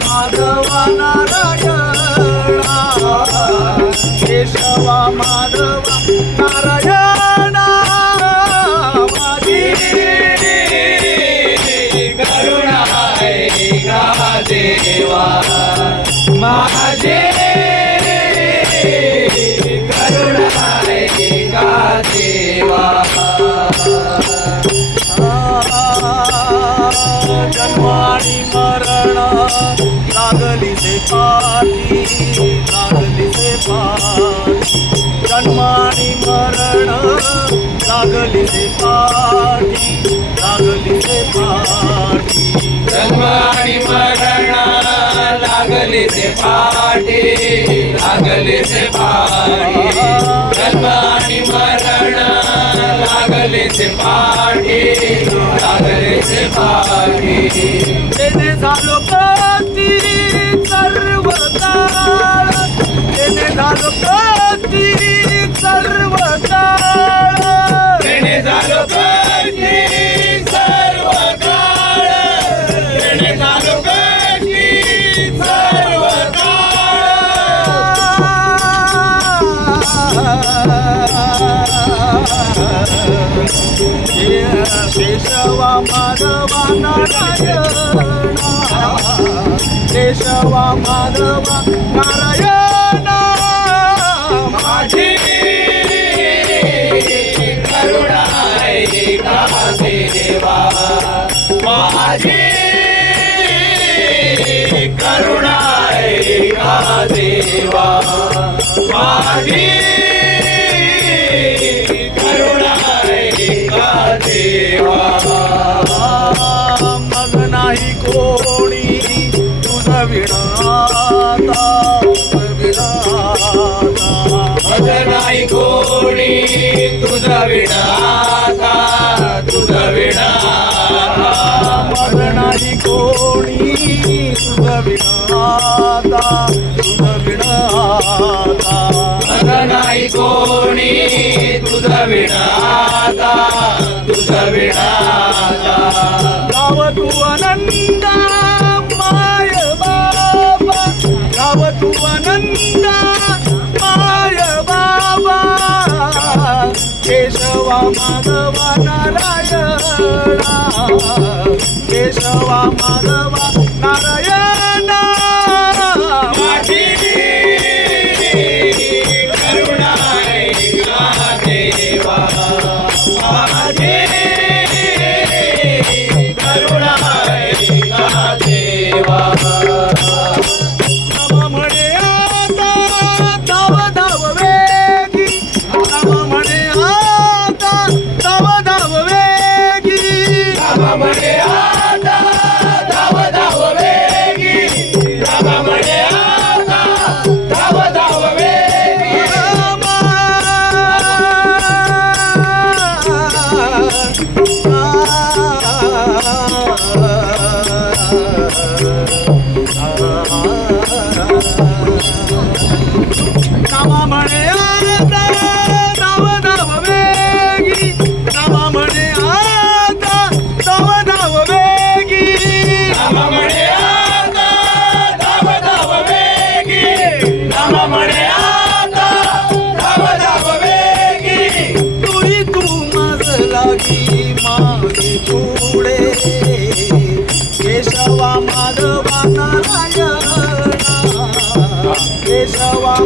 माधवा नारायण केशवा माधवा नारायण माझी करुणा देवा माझे करुणा देवा जन्म आणि मरण. लागली ते पाठी लागली ते पाठी जन्म आणि मरण. लागली ते पाठी लागली ते पाठी जन्म आणि मरण. लागली ते पाठी लागली ते पाठी जन्म आणि मरण. लागली ते पाठी लागली ते केशवा माधवा नारायण माझी करुणा का देवा माझी करुणा का देवा माझी कोणी तुझ विणाता तुझ विणाता नाही कोणी तुझ विणाता तुझ विणाता गाव तू आनंदा माय बाबा. गाव तू आनंदा माय बाबा. केशवा माधवा नारायणा. केशवा माधवा